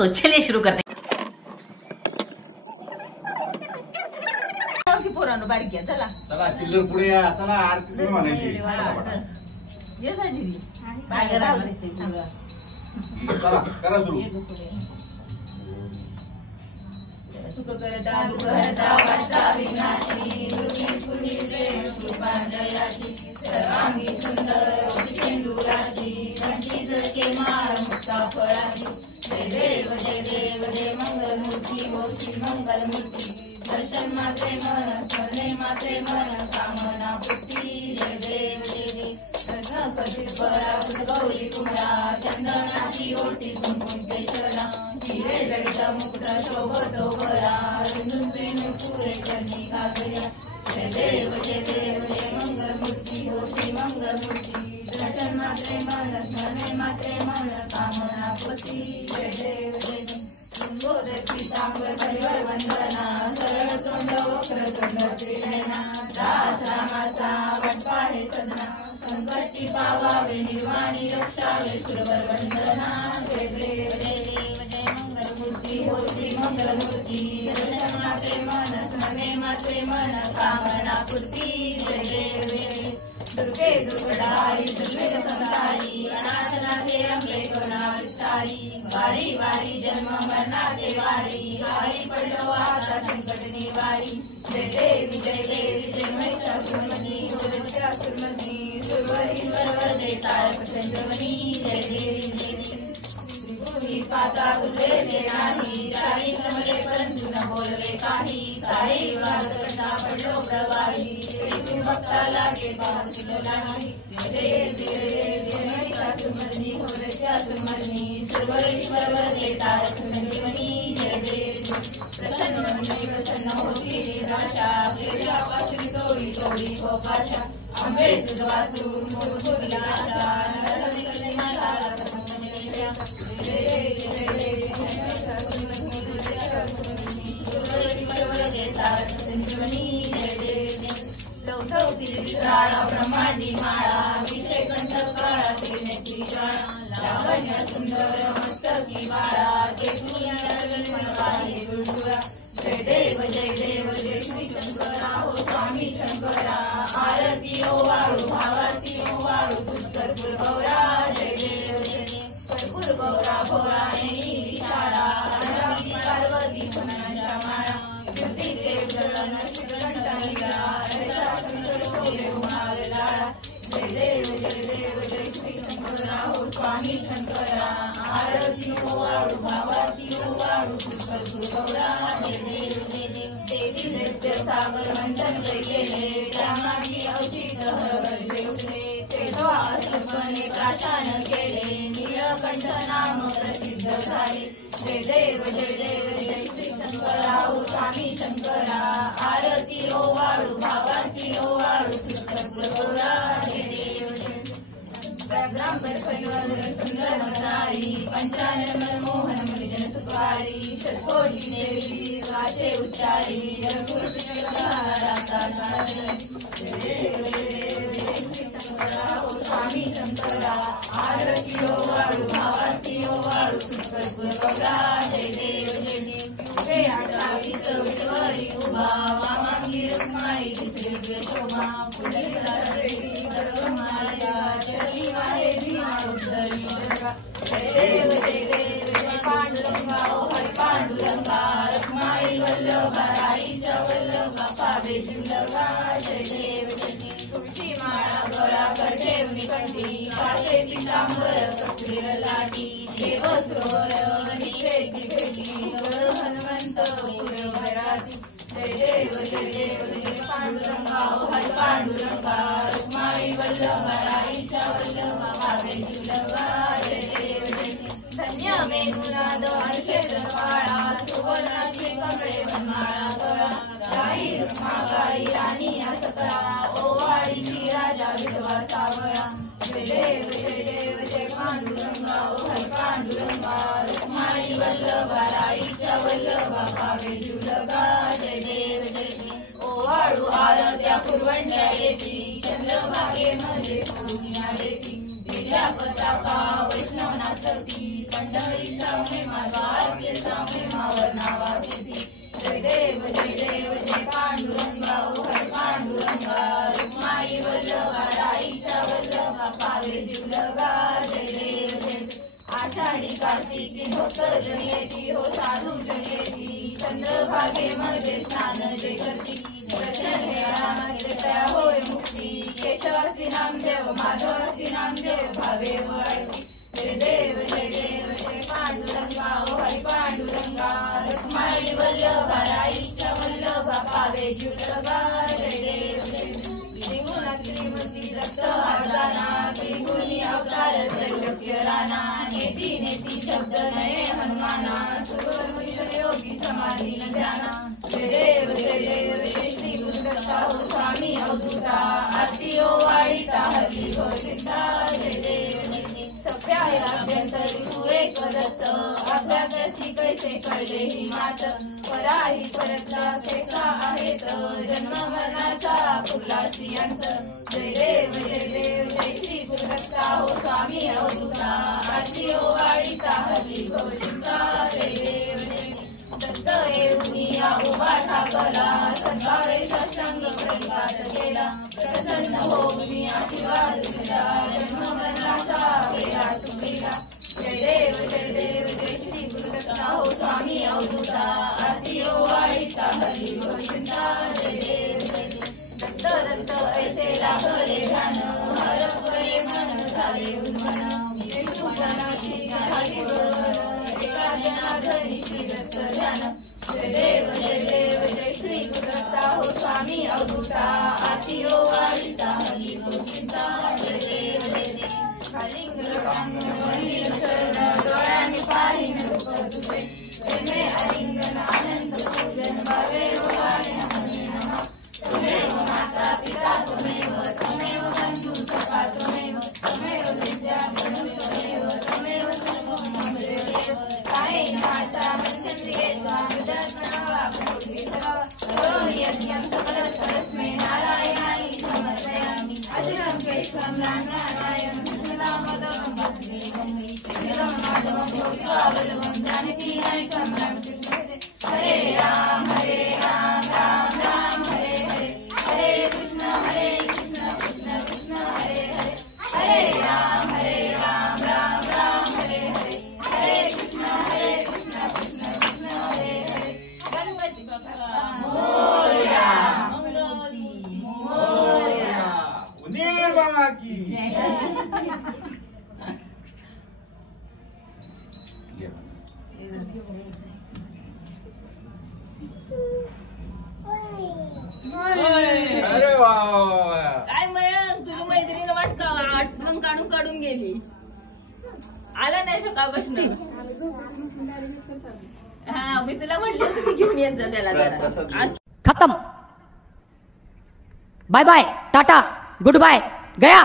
तो चलिए शुरू करते हैं। बारीक घ्या, चला चला चिल्लर पुढे या, चला आरती तुम्ही म्हणायची. चला करा सुरू. सुख करता दुःख हरता वाचा विनाशी दुर्वी प्रेम कृपांजयाची सर्वांगी सुंदर चेंडुराची कंठी झळके माळ मुक्ता फळाची जय देव जय देव जय मंगलमूर्ती ओ श्री मंगलमूर्ती दर्शन मात्रे मन स्मरणे मात्रे मन कामना पूर्ती जय देव जय देव रत्न कथित परा गौरी कुमरा चंदनाची ओटी कुंकुम केशरा हिरे जडित मुकुट शोभतो बरा रंजून वेणू पुरे करणी घागऱ्या जय देव जय मंगलमूर्ती ओ श्री मंगलमूर्ती दर्शन मात्रे मन स्मरणे मात्रे मन कामना पूर्ती जय देव जय देव लिंगोदरी तांबर परिवार वंदना सरळ तोंड वक्र तोंड त्रिनयना दास रामाचा वटपा हे सदना संकष्टी पावावे निर्वाणी रक्षावे सुरवर वंदना जय देव जय मंगलमूर्ती हो श्री मंगलमूर्ती दर्शन मात्रे मन स्मरणे मात्रे मन कामना पूर्ती जय देव जय दुर्गे दुर्गदारी दुर्वेद संसारी अनाथनाथे अंबे करुणा विस्तारी वारी वारी जन्म मरणाचे वारी हारी पडलो आता संकट निवारी जय देवी जय महिषासुरमर्दिनी सुरमर्दिनी सुरवरी वरवर दे तारक संजीवनी जय देवी जय भूमी पाता उद्रेले नाही राही समरे परंतु न बोलले काही साई वादकटा पडलो प्रवाही तू भक्ता लागे बाजूला नाही जय देवी महिषासुरमर्दिनी सुरमर्दिनी सुरवरी वरवर दे तारक संजीवनी जय देवी प्रसन्न होती निराशा क्लेशा पासून तोडी तोडी गोपाशा अंबे तुझ वाचून मोरगोरी आशा नरविकले मला संजीवनी जय देव लवथवती विक्राळा ब्रह्मांडी माळा विषय कंठ काळा त्रिनेत्री ज्वाळा लावण्य सुंदर मस्तकी बाळा जय देव जय श्री शंकरा हो स्वामी शंकरा आरती ओ वाळू भावाती ओ वाळू पुष्करपूर गौरा जय देव कर्पूर गौरा भोराने विशाळा अनामिती पार्वती पुनच्या माळा कीर्तीचे जळण श्रीकंठा जय देव जय श्री शंकरा हो स्वामी शंकरा आरती ओ वाळू भावाती ओ वाळू पुष्करपूर गौरा जय देव देवी नृत्य सागर मंथन गेले रामाची अवचित हर जेवले तेव्हा असुरपणे प्राशान केले नीलकंठ नाम प्रसिद्ध झाले जय देव जय श्री शंकरा हो स्वामी शंकरा आरती ओ वाळू भावाती ओ वाळू पुष्करपूर गौरा जय देव व्याघ्रांबर परिवार सुंदर मनारी पंचानन मोहन मुनिजन सुखारी षटकोटी देवी वाचे उच्चारी स्वामी शंकरा आरती ओ वाळू भावाती ओ वाळू पुष्करपूर गौरा जय देव जय विश्वरी उभा वामांगी रत्नाई तिसरी शोभा माया चरणी माहे भीमा उद्धरी जय देव जय पांडुरंगा ओ हरि पांडुरंगा रत्नाई वल्लभा राईच्या वल्लभा पावे जिल्लभा जय देव तुळशी माळा गळा ठेवणी कंठी कासे पितांबर कस्तुरी लाटी देव सरोवर निषेधी भेटी गौर हनुमंत भराती जय देव जय पांडुरंगा ओ हरि पांडुरंगा रत्नाई वल्लभा राईच्या वल्लभा पावे जिल्लभा जय देव धन्य मेघुनाद क्षेत्र काळा सुवर्णाची कमळे वनमाळा गळा गाई रुक्माबाई राणी सकळा ओवाळीची राजा विधवा सावळा जय देव जय पांडुरंगा ओ हरि पांडुरंगा रुक्माई वल्लभा राईच्या वल्लभा पावे जिल्लभा जय देव ओवाळू आरत्या पुरवंड्या येती चंद्रभागे मध्ये पूर्णिया देती दिल्या पताका वैष्णवनाथी पंढरीचा महिमा देव जय पांडुरंगा ओ हरी पांडुरंगा रुक्माई वल्लभा राईच्या वल्लभा पावे जीवलगा जय देव आषाढी कार्तिकी भक्तजन येती हो साधू जन येती चंद्रभागेमध्ये स्नान जे करती दर्शन घ्या होय मुक्ती केशवासी नामदेव माधवासी नामदेव भावे वळती जय देव जय पांडुरंगा ओ हरी पांडुरंगा रुक्माई वल्लभा राईच्या वल्लभा पावे जीवलगा जय देव त्रिमूर्ती दत्त हाताना त्रिगुणी अवतार त्रैलोक्य राणा नेती नेती शब्द नये हनुमाना सुर योगी समाधी ध्याना जय देव जय श्री गुरुदत्ता हो स्वामी अवधूता आरती ओ वाळीता हरली हो चिंता जय देव सप्याभ्यंतरी तू एक दत्त अभ्यासी कैसे कळले ही मात पराही परतला कैसा आहेत जन्म मरणाचा फुलासी अंत जय देव जय श्री गुरुदत्ता हो स्वामी अवधूता आरती ओ वाळीता हरली हो चिंता जय देव दत्त येऊनी या उभा ठाकला सद्भावे साष्टांग प्रणिपात केला प्रसन्न होऊनी आशीर्वाद दिला जन्म मरणाचा केला तुमीला जय देव जय श्री गुरुदत्ता हो स्वामी अवधूता आरती ओ वाळीता हरी हो चिंता जय देव दत्त दत्त ऐसे लागले ध्यान हर परे मन झाले उन्मन विष्णुपणाची झाली बरोबर एका जनार्दनी श्री दत्त ध्यान जय देव जय श्री गुरुदत्ता हो स्वामी अवधूता आरती ओ वाळीता हरी हो चिंता जय देव खालिंग डोळ्यांनी पाहिन रूप तुझे प्रेमे आलिंगन आनंद पूजन भावे त्वमेव माता पिता त्वमेव बंधू सखा त्वमेव विद्या गुरु त्वमेव सर्वं मम देव कायेन वाचा मनसेन्द्रिये त्वा विदर्शनावा भूति सर्वं यज्ञं सकलस्मै नारायणाय समर्पयामि अजिरं केशवं नारायणं कृष्णदामोदरं वासुदेवं नीलं माधवं भोगिवावलवं जानकी नायकं रामकृष्णं हरे राम राम राम हरे हरे कृष्ण कृष्ण कृष्ण हरे हरे हरे राम राम राम हरे हरे कृष्ण कृष्ण कृष्ण हरे हरे गणपती बाप्पा मोरया मंगलमूर्ती मोरया उदीर बाबा की अरे वा काय मयंक तुझी मैत्रीण आठवण काढून गेली आला नाही सकाळपासून हा मी तुला म्हटलं होतं की घेऊन येत जा त्याला जरा खत्म bye bye ta ta good bye गया।